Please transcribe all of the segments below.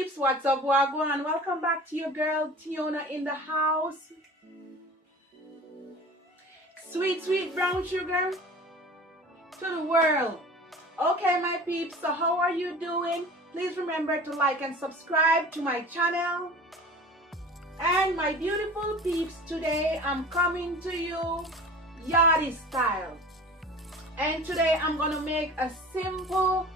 peeps, what's up, wagwan? Welcome back to your girl Tiona in the house. Sweet, sweet brown sugar to the world. Okay, my peeps, so how are you doing? Please remember to like and subscribe to my channel. And my beautiful peeps, today I'm coming to you yardie style. And today I'm gonna make a simple,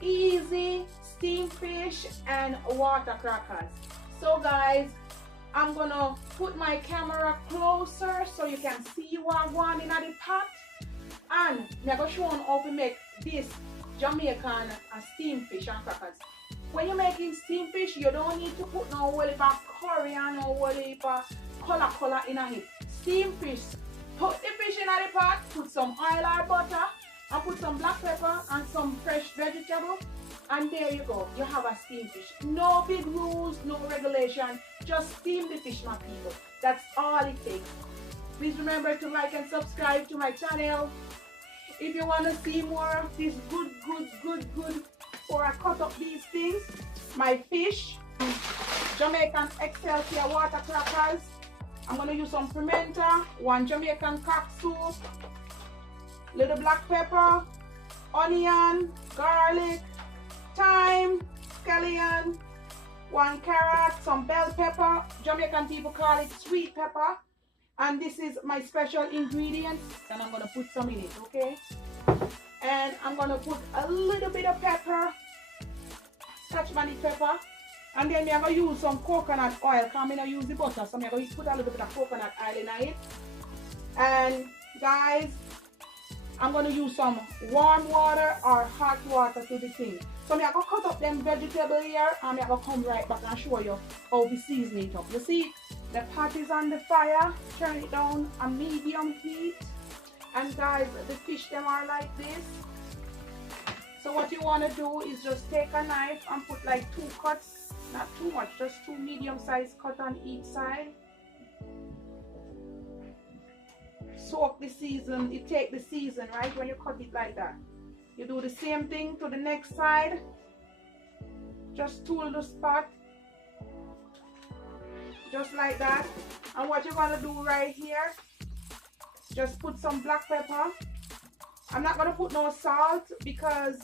easy steamed fish and water crackers. So guys, I'm gonna put my camera closer so you can see what I'm going in the pot. And I'm gonna show you how to make this Jamaican steamed fish and crackers. When you're making steamed fish, you don't need to put no whole heap of curry and no whole heap of color in it. Steamed fish, put the fish in the pot, put some oil or butter, and put some black pepper and some fresh vegetable, and there you go, you have a steamed fish. No big rules, no regulation, just steam the fish, my people. That's all it takes. Please remember to like and subscribe to my channel. If you want to see more of this good, before I cut up these things, my fish, Jamaican Excelsior water crackers. I'm going to use some pimento, 1 Jamaican cock soup, little black pepper, onion, garlic, thyme, scallion, 1 carrot, some bell pepper. Jamaican people call it sweet pepper. And this is my special ingredients. And I'm going to put some in it, okay? And I'm going to put a little bit of pepper, scotch bonnet pepper. And then I'm going to use some coconut oil, because I'm going to use the butter. So I'm going to put a little bit of coconut oil in it. And guys, I'm going to use some warm water or hot water to the thing. So I'm going to cut up them vegetables here, and I'm going to come right back and show you how we season it up. You see, the pot is on the fire. Turn it down a medium heat. And guys, the fish them are like this. So what you want to do is just take a knife and put like 2 cuts. Not too much, just 2 medium-sized cuts on each side. Soak the season, you take the season, right, when you cut it like that. You do the same thing to the next side. Just tool the spot. Just like that. And what you're going to do right here, just put some black pepper. I'm not going to put no salt because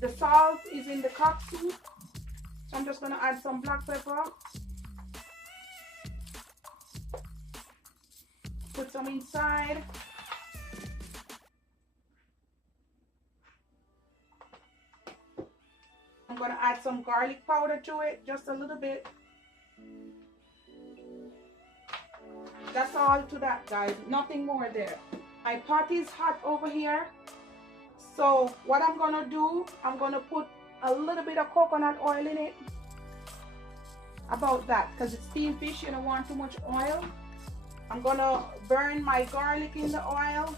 the salt is in the cock soup. So I'm just going to add some black pepper. Put some inside. I'm going to add some garlic powder to it, just a little bit. That's all to that, guys. Nothing more there. My pot is hot over here. So what I'm going to do, I'm going to put a little bit of coconut oil in it. About that, because it's steamed fish, you don't want too much oil. I'm going to burn my garlic in the oil.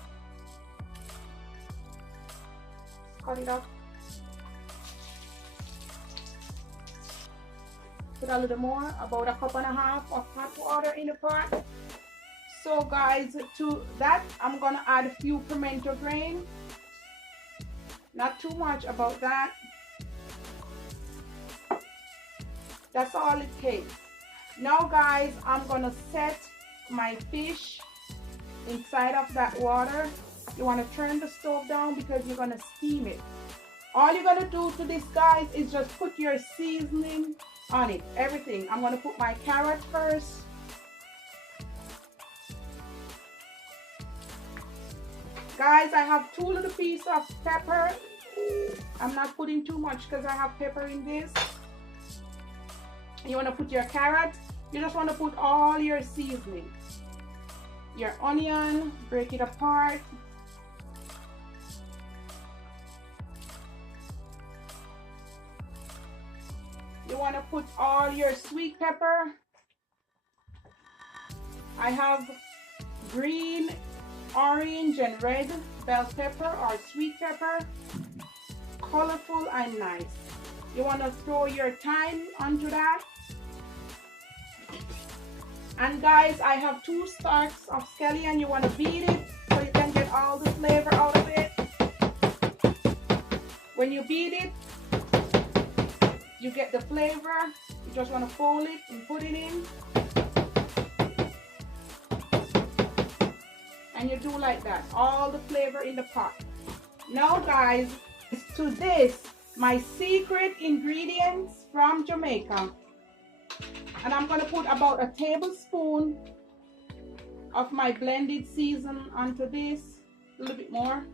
Cut it up. Put a little more, about 1.5 cups of hot water in the pot. So guys, to that I'm gonna add a few pimento grain. Not too much, about that. That's all it takes. Now guys, I'm gonna set my fish inside of that water. You wanna turn the stove down because you're gonna steam it. All you're gonna do to this, guys, is just put your seasoning on it, everything. I'm gonna put my carrot first. Guys, I have 2 little pieces of pepper. I'm not putting too much because I have pepper in this. You want to put your carrot. You just want to put all your seasoning. Your onion, break it apart. You want to put all your sweet pepper. I have green, orange and red bell pepper or sweet pepper, colorful and nice. You want to throw your thyme onto that. And guys, I have 2 stalks of scallion. You want to beat it so you can get all the flavor out of it. When you beat it, you get the flavor. just want to fold it and put it in. And you do like that, all the flavor in the pot. Now guys, to this, my secret ingredients from Jamaica. And I'm going to put about a tablespoon of my blended season onto this. A little bit more.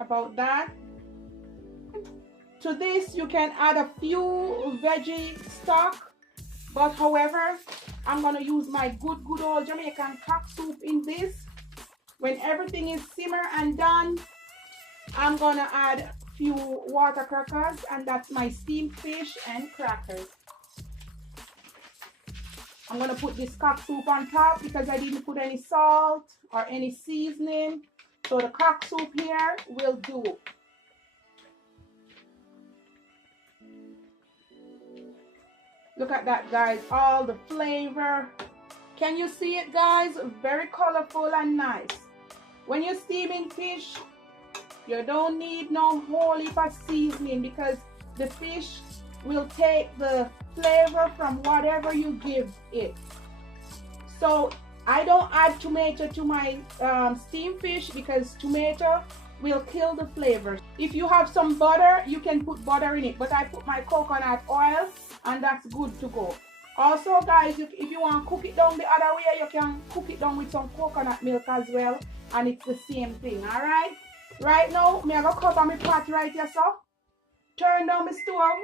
About that. To this, you can add a few veggie stock. But however, I'm going to use my good old Jamaican cock soup in this. When everything is simmer and done, I'm going to add a few water crackers, and that's my steamed fish and crackers. I'm going to put this cock soup on top because I didn't put any salt or any seasoning. So the cock soup here will do. Look at that, guys, all the flavor. Can you see it, guys? Very colorful and nice. When you're steaming fish, you don't need no whole heap of seasoning because the fish will take the flavor from whatever you give it. So I don't add tomato to my steamed fish because tomato will kill the flavor. If you have some butter, you can put butter in it, but I put my coconut oil and that's good to go. Also guys, if you want to cook it down the other way, you can cook it down with some coconut milk as well, and it's the same thing. All right, right now I'm gonna cover my pot right here, so turn down my stove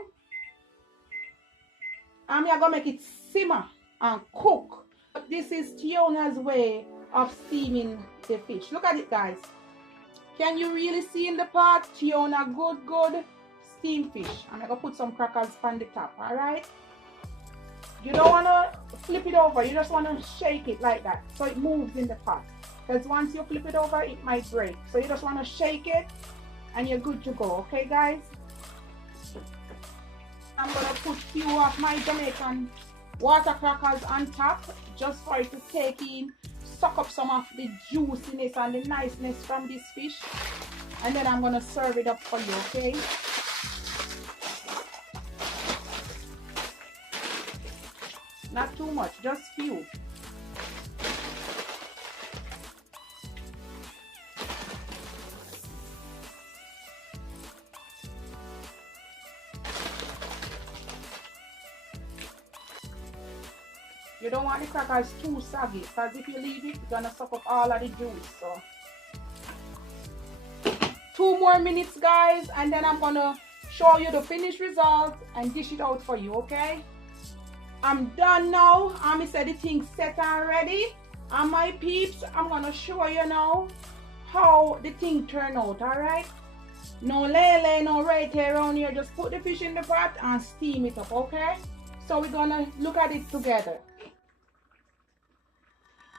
and I'm gonna make it simmer and cook. This is Tiona's way of steaming the fish. Look at it, guys. Can you really see in the pot? Tiona, good steamed fish. I'm gonna put some crackers on the top. All right, you don't want to flip it over, you just want to shake it like that so it moves in the pot, because once you flip it over it might break. So you just want to shake it and you're good to go. Okay guys, I'm gonna put few of my Jamaican water crackers on top just for it to take in, suck up some of the juiciness and the niceness from this fish, and then I'm gonna serve it up for you. Okay, not too much, just few. You don't want the crackers too soggy, because if you leave it, it's gonna suck up all of the juice. So 2 more minutes guys, and then I'm gonna show you the finished result and dish it out for you. Okay, I'm done now. I said the thing's set and ready. And my peeps, I'm gonna show you now how the thing turned out. All right, no lele, no right here around here. Just put the fish in the pot and steam it up. Okay, so we're gonna look at it together.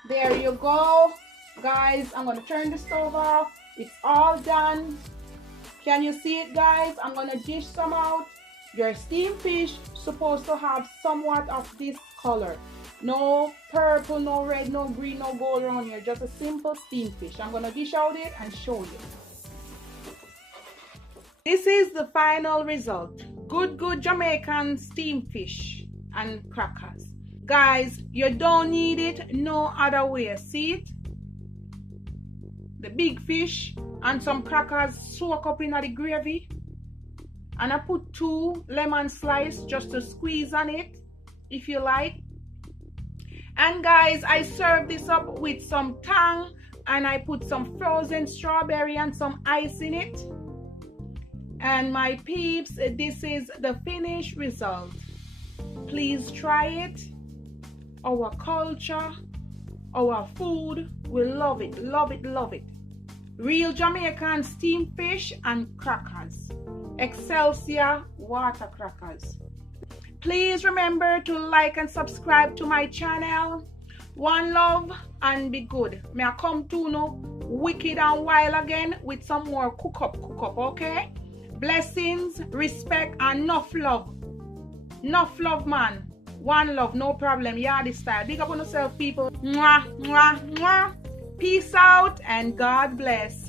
There you go guys. I'm gonna turn the stove off. It's all done. Can you see it guys? I'm gonna dish some out. Your steamed fish supposed to have somewhat of this color. No purple, no red, no green, no gold around here. Just a simple steamed fish. I'm gonna dish out it and show you. This is the final result. Good Jamaican steamed fish and crackers. Guys, you don't need it no other way. See it? The big fish and some crackers soak up in the gravy. And I put 2 lemon slices just to squeeze on it if you like. And guys, I serve this up with some tang, and I put some frozen strawberry and some ice in it. And my peeps, this is the finished result. Please try it. Our culture, our food, we love it, love it, love it. Real Jamaican steamed fish and crackers. Excelsior water crackers. Please remember to like and subscribe to my channel. One love and be good. May I come to no wicked and wild again with some more cook up, okay? Blessings, respect, and enough love. Enough love, man. One love, no problem. Yeah, this style. Big up on yourself, people. Mwah, mwah, mwah. Peace out and God bless.